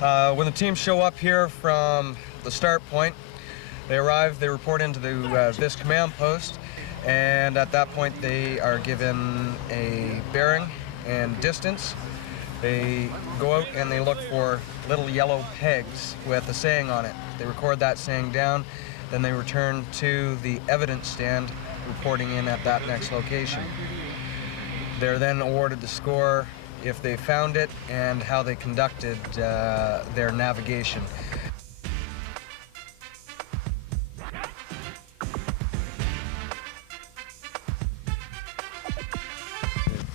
When the teams show up here from the start point, they arrive, they report into this command post, and at that point they are given a bearing and distance. They go out and they look for little yellow pegs with a saying on it. They record that saying down, then they return to the evidence stand, reporting in at that next location. They're then awarded the score if they found it and how they conducted their navigation.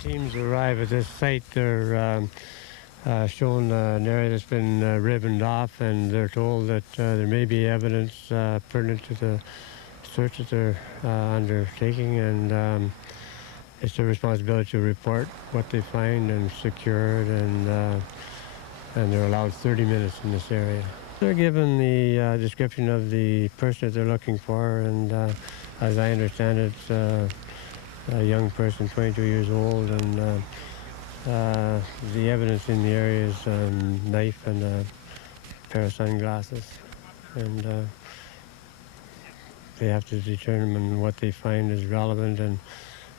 Teams arrive at this site, they're shown an area that's been ribboned off, and they're told that there may be evidence pertinent to the search that they're undertaking, and it's their responsibility to report what they find and secure it, and they're allowed 30 minutes in this area. They're given the description of the person that they're looking for, and as I understand it, a young person, 22 years old, and the evidence in the area is a knife and a pair of sunglasses, and they have to determine what they find is relevant, and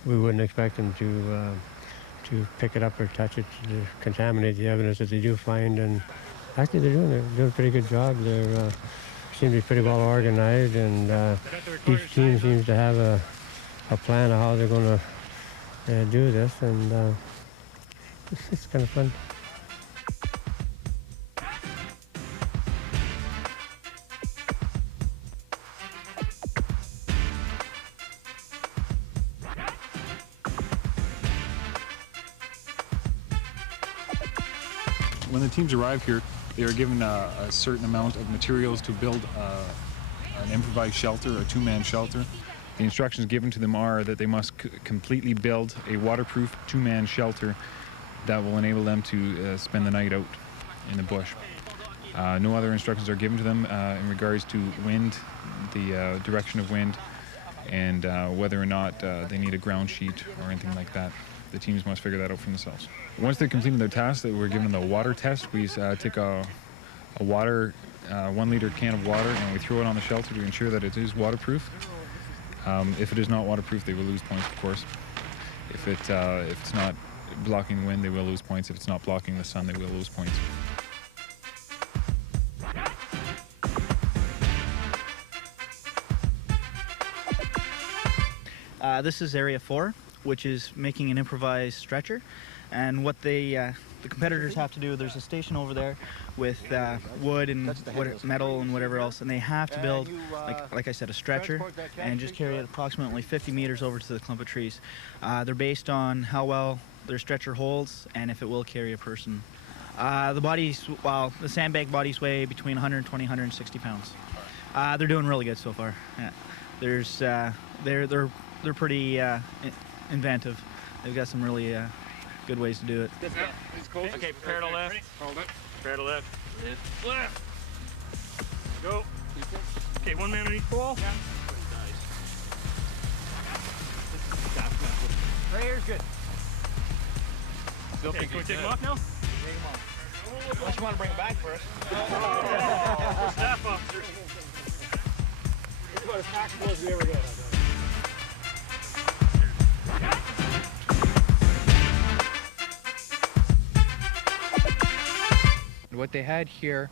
we wouldn't expect them to pick it up or touch it to contaminate the evidence that they do find. And actually they're doing a pretty good job. They seem to be pretty well organized, and each team seems to have a plan of how they're going to do this, and it's kind of fun. When the teams arrive here, they are given a certain amount of materials to build an improvised shelter, a two-man shelter. The instructions given to them are that they must completely build a waterproof two-man shelter that will enable them to spend the night out in the bush. No other instructions are given to them in regards to wind, the direction of wind, and whether or not they need a ground sheet or anything like that. The teams must figure that out for themselves. Once they've completed their task, we're given the water test. We take a 1 liter can of water, and we throw it on the shelter to ensure that it is waterproof. If it is not waterproof, they will lose points, of course. If it's not blocking the wind, they will lose points. If it's not blocking the sun, they will lose points. This is Area 4, which is making an improvised stretcher. And what the competitors have to do, there's a station over there with wood and metal and whatever else, and they have to build, like I said, a stretcher and just carry it approximately 50 meters over to the clump of trees. They're based on how well their stretcher holds and if it will carry a person. The sandbag bodies weigh between 120 and 160 pounds. They're doing really good so far. Yeah. They're pretty inventive. They've got some really good ways to do it. Okay, prepare to lift. Hold it. Prepare to lift. Lift. Go. Okay, one man on each pole. Yeah. Right here's good. Okay, can we take them off now? Take them off. Unless you want to bring them back first. Staff officers. This is about as tactical as we ever get. What they had here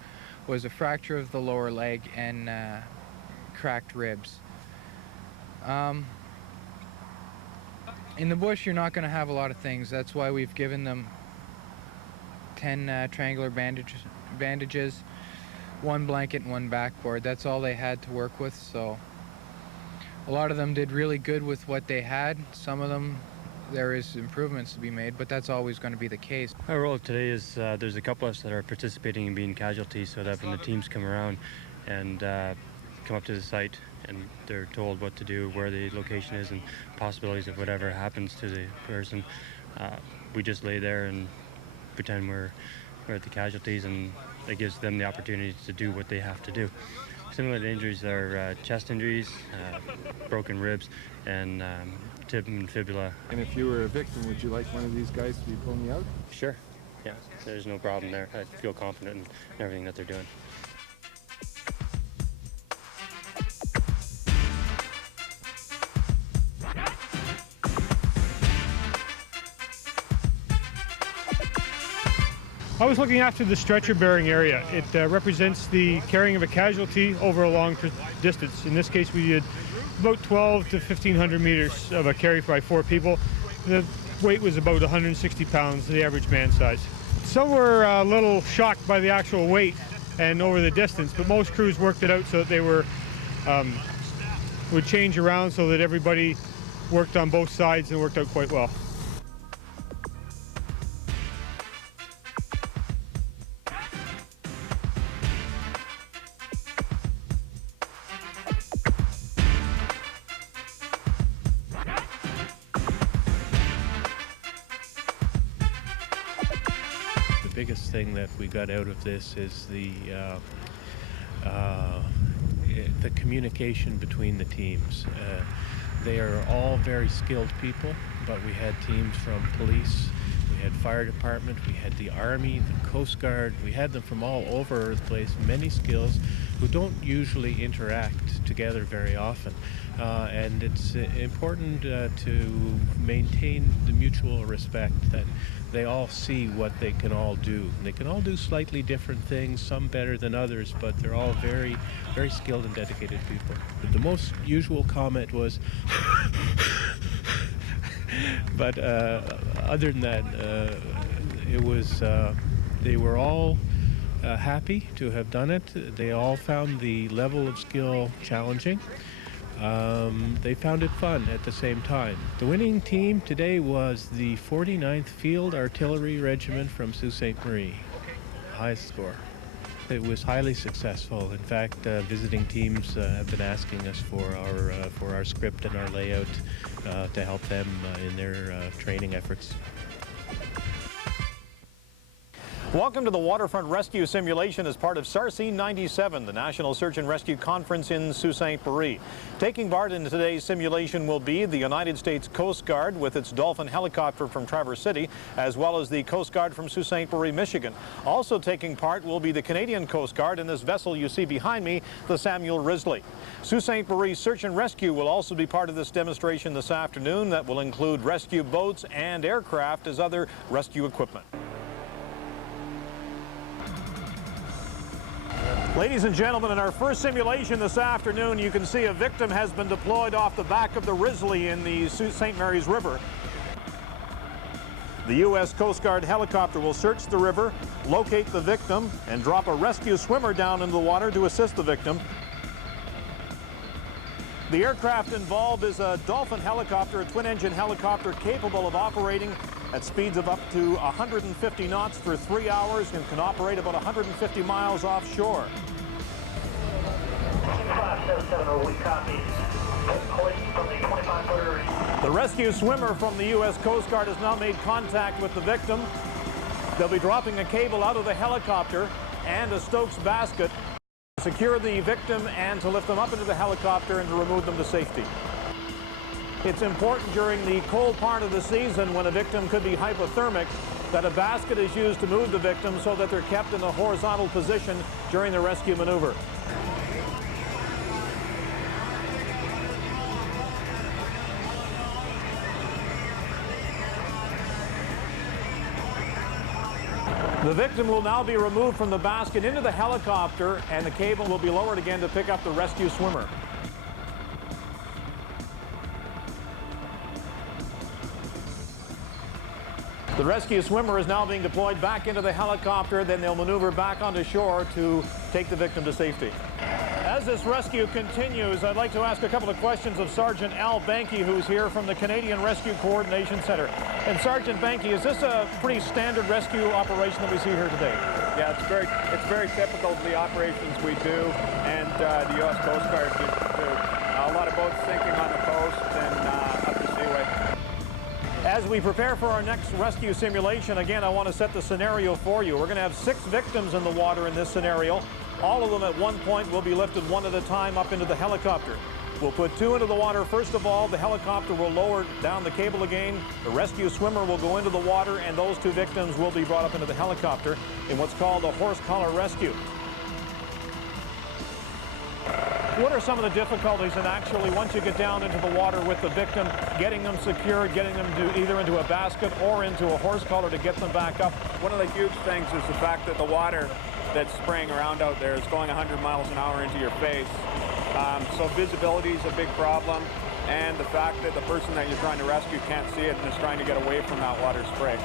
was a fracture of the lower leg and cracked ribs. In the bush, you're not going to have a lot of things. That's why we've given them 10 triangular bandages, 1 blanket and 1 backboard. That's all they had to work with, so a lot of them did really good with what they had. Some of them, there is improvements to be made, but that's always going to be the case. Our role today is there's a couple of us that are participating in being casualties, so that when the teams come around and come up to the site and they're told what to do, where the location is, and possibilities of whatever happens to the person, we just lay there and pretend we're at the casualties, and it gives them the opportunity to do what they have to do. Similar injuries are chest injuries, broken ribs, and tib and fibula. And if you were a victim, would you like one of these guys to be pulling you out? Sure. yeah, there's no problem there. I feel confident in everything that they're doing. I was looking after the stretcher bearing area. It represents the carrying of a casualty over a long distance. In this case, we did about 12 to 1,500 meters of a carry by 4 people. The weight was about 160 pounds, the average man size. Some were a little shocked by the actual weight and over the distance, but most crews worked it out so that they were would change around so that everybody worked on both sides and worked out quite well. The biggest thing that we got out of this is the communication between the teams. They are all very skilled people, but we had teams from police, we had fire department, we had the Army, the Coast Guard, we had them from all over the place, many skills who don't usually interact together very often. And it's important to maintain the mutual respect that they all see what they can all do. They can all do slightly different things, some better than others, but they're all very, very skilled and dedicated people. The most usual comment was, but other than that, it was, they were all happy to have done it. They all found the level of skill challenging. They found it fun at the same time. The winning team today was the 49th Field Artillery Regiment from Sault Ste. Marie. Highest score. It was highly successful. In fact, visiting teams have been asking us for our script and our layout to help them in their training efforts. Welcome to the Waterfront Rescue Simulation as part of Sarscene 97, the National Search and Rescue Conference in Sault Ste. Marie. Taking part in today's simulation will be the United States Coast Guard with its Dolphin helicopter from Traverse City, as well as the Coast Guard from Sault Ste. Marie, Michigan. Also taking part will be the Canadian Coast Guard and this vessel you see behind me, the Samuel Risley. Sault Ste. Marie Search and Rescue will also be part of this demonstration this afternoon that will include rescue boats and aircraft as other rescue equipment. Ladies and gentlemen, in our first simulation this afternoon, you can see a victim has been deployed off the back of the Risley in the Sault Ste. Mary's River. The U.S. Coast Guard helicopter will search the river, locate the victim, and drop a rescue swimmer down into the water to assist the victim. The aircraft involved is a Dolphin helicopter, a twin-engine helicopter capable of operating at speeds of up to 150 knots for 3 hours and can operate about 150 miles offshore. 577, we copy. From the 25-footer. The rescue swimmer from the U.S. Coast Guard has now made contact with the victim. They'll be dropping a cable out of the helicopter and a Stokes basket to secure the victim and to lift them up into the helicopter and to remove them to safety. It's important during the cold part of the season when a victim could be hypothermic that a basket is used to move the victim so that they're kept in a horizontal position during the rescue maneuver. The victim will now be removed from the basket into the helicopter, and the cable will be lowered again to pick up the rescue swimmer. The rescue swimmer is now being deployed back into the helicopter, then they'll maneuver back onto shore to take the victim to safety. As this rescue continues, I'd like to ask a couple of questions of Sergeant Al Banky, who's here from the Canadian Rescue Coordination Center. And Sergeant Banky, is this a pretty standard rescue operation that we see here today? Yeah, it's very typical of the operations we do, and the U.S. Coast Guard do. A lot of boats sinking on the coast and up the seaway. As we prepare for our next rescue simulation, again, I want to set the scenario for you. We're going to have 6 victims in the water in this scenario. All of them at one point will be lifted one at a time up into the helicopter. We'll put 2 into the water. First of all, the helicopter will lower down the cable again. The rescue swimmer will go into the water, and those 2 victims will be brought up into the helicopter in what's called a horse collar rescue. What are some of the difficulties in actually, once you get down into the water with the victim, getting them secured, getting them to either into a basket or into a horse collar to get them back up? One of the huge things is the fact that the water that's spraying around out there is going 100 miles an hour into your face. So visibility is a big problem, and the fact that the person that you're trying to rescue can't see it and is trying to get away from that water spray.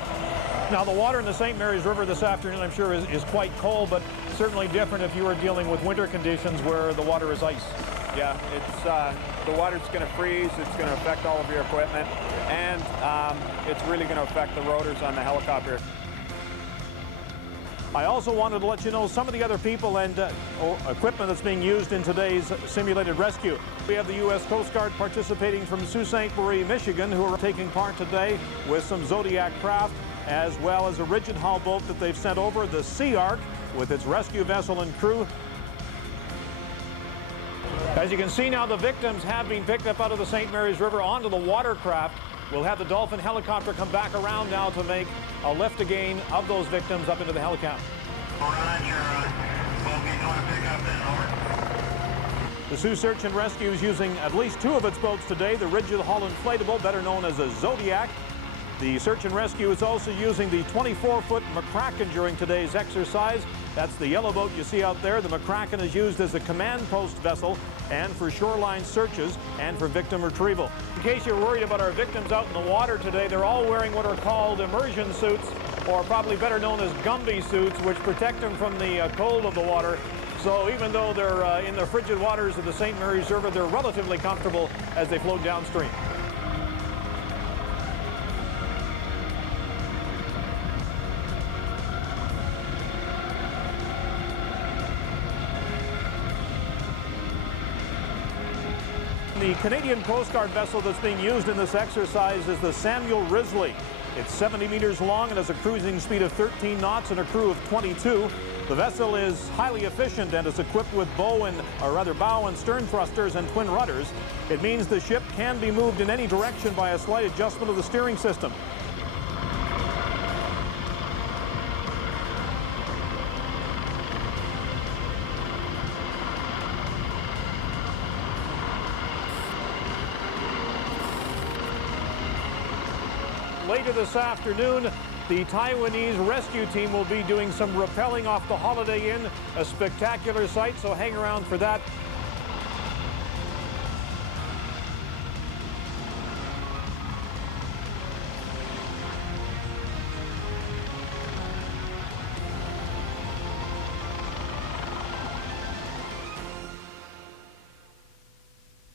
Now, the water in the St. Mary's River this afternoon, I'm sure, is quite cold, but certainly different if you were dealing with winter conditions where the water is ice. Yeah, it's the water's going to freeze. It's going to affect all of your equipment, and it's really going to affect the rotors on the helicopter. I also wanted to let you know some of the other people and equipment that's being used in today's simulated rescue. We have the U.S. Coast Guard participating from Sault Ste. Marie, Michigan, who are taking part today with some Zodiac craft, as well as a rigid hull boat that they've sent over, the Sea Ark, with its rescue vessel and crew. As you can see now, the victims have been picked up out of the St. Mary's River onto the watercraft. We'll have the Dolphin helicopter come back around now to make a lift again of those victims up into the helicopter. The Sioux Search and Rescue is using at least 2 of its boats today, the rigid hull inflatable, better known as a Zodiac. The Search and Rescue is also using the 24-foot McCracken during today's exercise. That's the yellow boat you see out there. The McCracken is used as a command post vessel and for shoreline searches and for victim retrieval. In case you're worried about our victims out in the water today, they're all wearing what are called immersion suits, or probably better known as Gumby suits, which protect them from the cold of the water. So even though they're in the frigid waters of the St. Mary's River, they're relatively comfortable as they float downstream. The Canadian Coast Guard vessel that's being used in this exercise is the Samuel Risley. It's 70 meters long and has a cruising speed of 13 knots and a crew of 22. The vessel is highly efficient and is equipped with bow and stern thrusters and twin rudders. It means the ship can be moved in any direction by a slight adjustment of the steering system. Later this afternoon, the Taiwanese rescue team will be doing some rappelling off the Holiday Inn, a spectacular sight, so hang around for that.